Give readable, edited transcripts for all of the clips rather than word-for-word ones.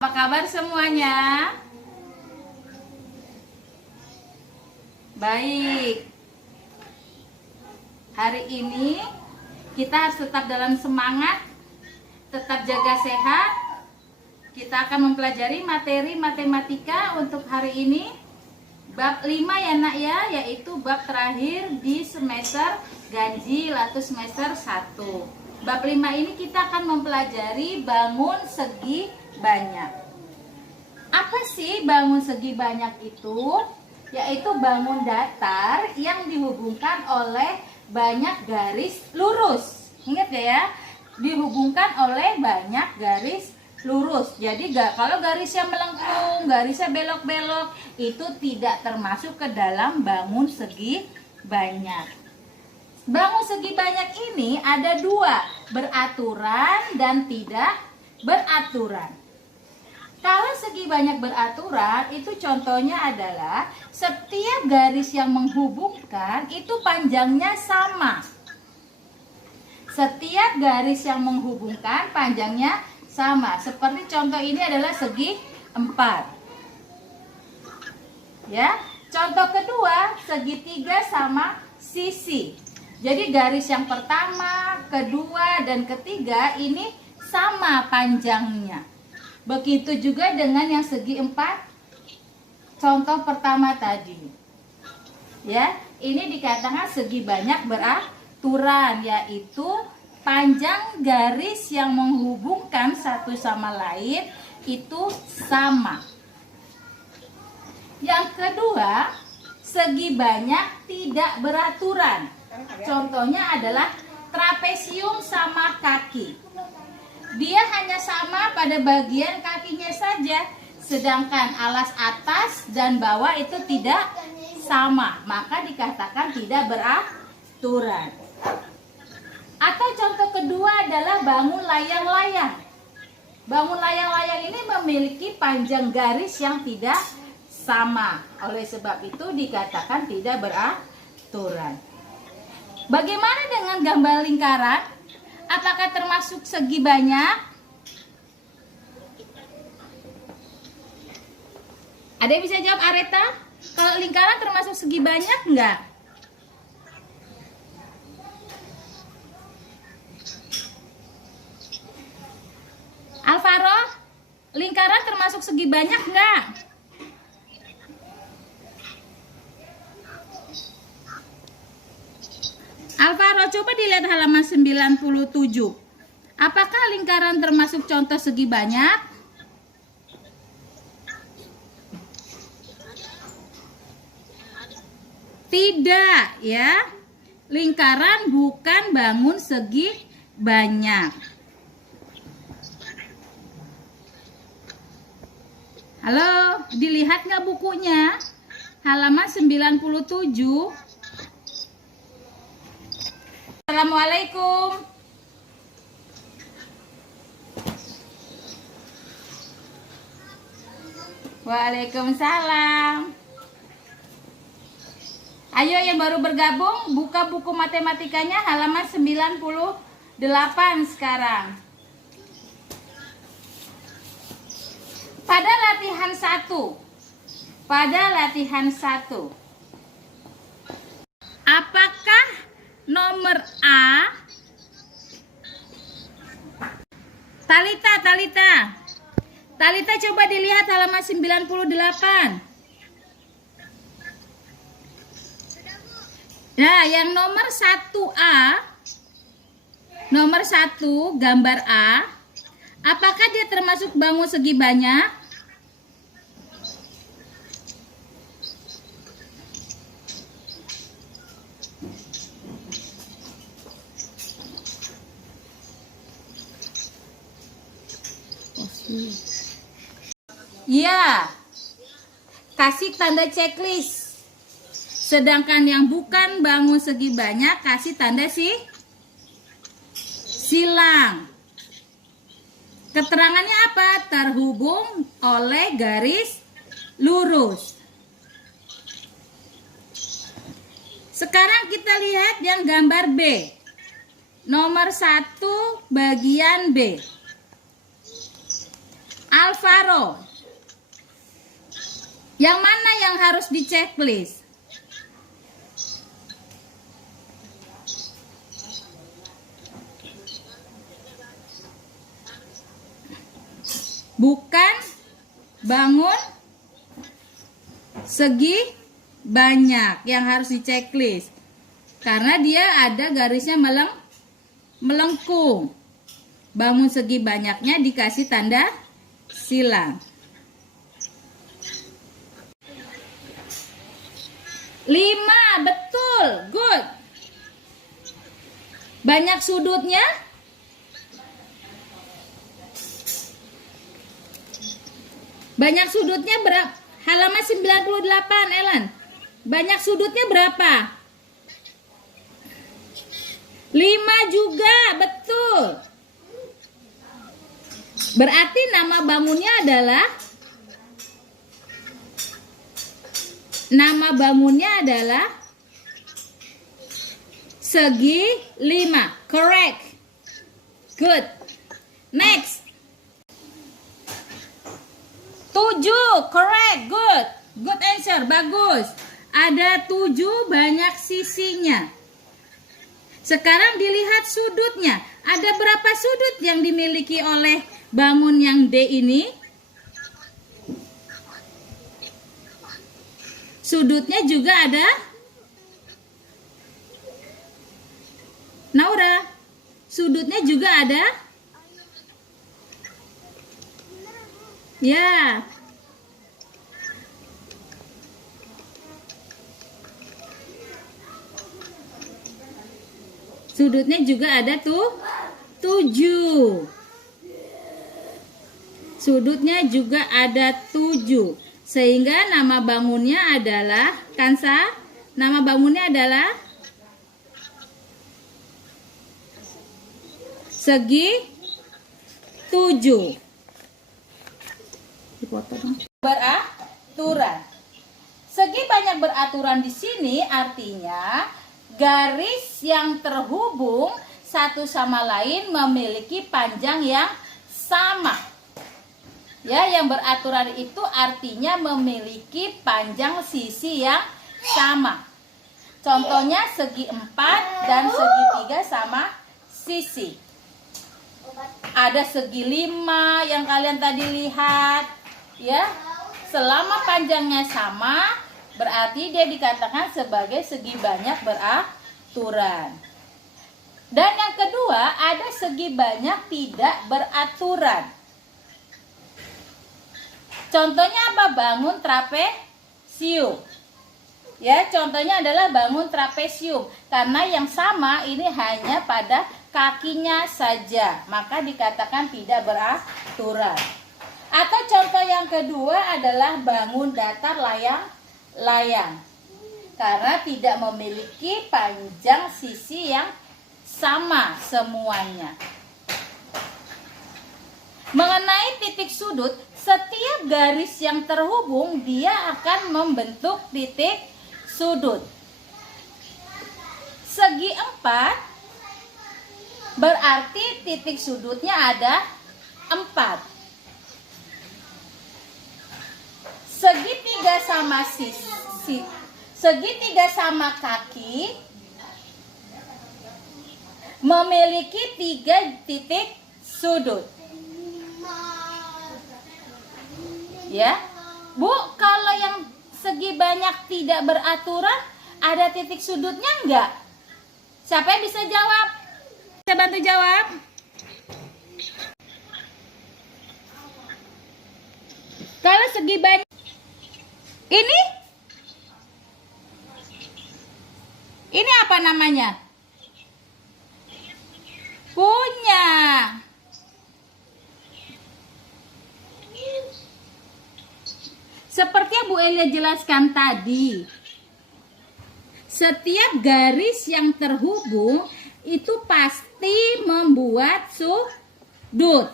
Apa kabar semuanya? Baik. Hari ini kita harus tetap dalam semangat, tetap jaga sehat. Kita akan mempelajari materi matematika untuk hari ini. Bab 5 ya nak ya, yaitu bab terakhir di semester ganjil atau semester 1. Bab 5 ini kita akan mempelajari bangun segi banyak. Apa sih bangun segi banyak itu? Yaitu bangun datar yang dihubungkan oleh banyak garis lurus. Ingat ya, dihubungkan oleh banyak garis lurus. Jadi kalau garisnya melengkung, garisnya belok-belok, itu tidak termasuk ke dalam bangun segi banyak. Bangun segi banyak ini ada dua, beraturan dan tidak beraturan. Kalau segi banyak beraturan, itu contohnya adalah setiap garis yang menghubungkan itu panjangnya sama. Setiap garis yang menghubungkan panjangnya sama. Seperti contoh ini adalah segi 4. Ya, contoh kedua segitiga sama sisi. Jadi garis yang pertama, kedua, dan ketiga ini sama panjangnya. Begitu juga dengan yang segi 4. Contoh pertama tadi. Ya, ini dikatakan segi banyak beraturan, yaitu panjang garis yang menghubungkan satu sama lain itu sama. Yang kedua, segi banyak tidak beraturan. Contohnya adalah trapesium sama kaki. Dia hanya sama pada bagian kakinya saja, sedangkan alas atas dan bawah itu tidak sama, maka dikatakan tidak beraturan. Atau contoh kedua adalah bangun layang-layang. Bangun layang-layang ini memiliki panjang garis yang tidak sama, oleh sebab itu dikatakan tidak beraturan. Bagaimana dengan gambar lingkaran? Apakah termasuk segi banyak? Ada yang bisa jawab, Areta? Kalau lingkaran termasuk segi banyak enggak? Alvaro, lingkaran termasuk segi banyak enggak? Alvaro, coba dilihat halaman 97. Apakah lingkaran termasuk contoh segi banyak? Tidak, ya. Lingkaran bukan bangun segi banyak. Halo, dilihat nggak bukunya? Halaman 97. Assalamualaikum. Waalaikumsalam. Ayo yang baru bergabung, buka buku matematikanya halaman 98 sekarang. Pada latihan 1. Apakah nomor A? Talita coba dilihat halaman 98. Nah, yang nomor 1A, nomor 1 gambar A, apakah dia termasuk bangun segi banyak? Ya, kasih tanda checklist. Sedangkan yang bukan bangun segi banyak kasih tanda silang. Keterangannya apa? Terhubung oleh garis lurus. Sekarang kita lihat yang gambar B. Nomor 1 bagian B. Alvaro. Yang mana yang harus di checklist? Bukan bangun segi banyak yang harus di checklist. Karena dia ada garisnya melengkung. Bangun segi banyaknya dikasih tanda silang. 5, betul, good. Banyak sudutnya? Banyak sudutnya berapa? Halaman 98, Ellen. Banyak sudutnya berapa? 5 juga, betul. Berarti nama bangunnya adalah segi 5. Correct. Good. Next. 7, correct, good. Good answer, bagus. Ada 7 banyak sisinya. Sekarang dilihat sudutnya. Ada berapa sudut yang dimiliki oleh bangun yang D ini? Sudutnya juga ada. Naura, sudutnya juga ada. Ya. Sudutnya juga ada tuh 7. Sudutnya juga ada 7. Sehingga nama bangunnya adalah, Kansa, nama bangunnya adalah segi 7. Beraturan. Segi banyak beraturan di sini artinya garis yang terhubung satu sama lain memiliki panjang yang sama. Ya, yang beraturan itu artinya memiliki panjang sisi yang sama. Contohnya segi 4 dan segi 3 sama sisi. Ada segi 5 yang kalian tadi lihat. Ya, selama panjangnya sama, berarti dia dikatakan sebagai segi banyak beraturan. Dan yang kedua, ada segi banyak tidak beraturan. Contohnya apa? Bangun trapesium. Ya, contohnya adalah bangun trapesium. Karena yang sama ini hanya pada kakinya saja, maka dikatakan tidak beraturan. Atau contoh yang kedua adalah bangun datar layang-layang. Karena tidak memiliki panjang sisi yang sama semuanya. Mengenai titik sudut, setiap garis yang terhubung dia akan membentuk titik sudut. Segi 4 berarti titik sudutnya ada 4. Segitiga sama segitiga sama kaki memiliki 3 titik sudut. Ya, Bu, kalau yang segi banyak tidak beraturan ada titik sudutnya enggak? Siapa yang bisa jawab? Saya bantu jawab. Kalau segi banyak ini apa namanya? Punya. Seperti yang Bu Elia jelaskan tadi, setiap garis yang terhubung itu pasti membuat sudut.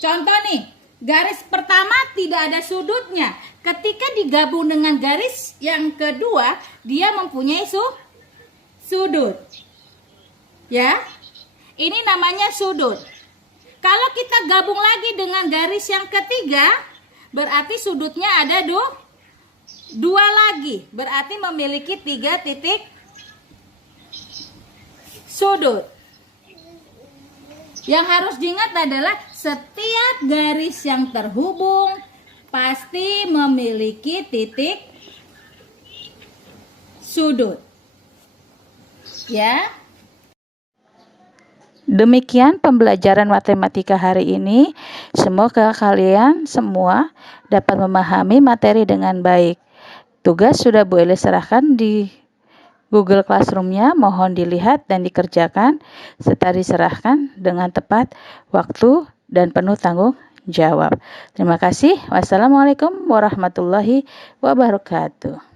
Contoh nih, garis pertama tidak ada sudutnya. Ketika digabung dengan garis yang kedua, dia mempunyai sudut. Ya, ini namanya sudut. Kalau kita gabung lagi dengan garis yang ketiga, berarti sudutnya ada dua lagi. Berarti memiliki 3 titik sudut. Yang harus diingat adalah setiap garis yang terhubung pasti memiliki titik sudut. Ya. Demikian pembelajaran matematika hari ini. Semoga kalian semua dapat memahami materi dengan baik. Tugas sudah Bu Elis serahkan di Google Classroom-nya. Mohon dilihat dan dikerjakan serta diserahkan dengan tepat waktu dan penuh tanggung jawab. Terima kasih. Wassalamualaikum warahmatullahi wabarakatuh.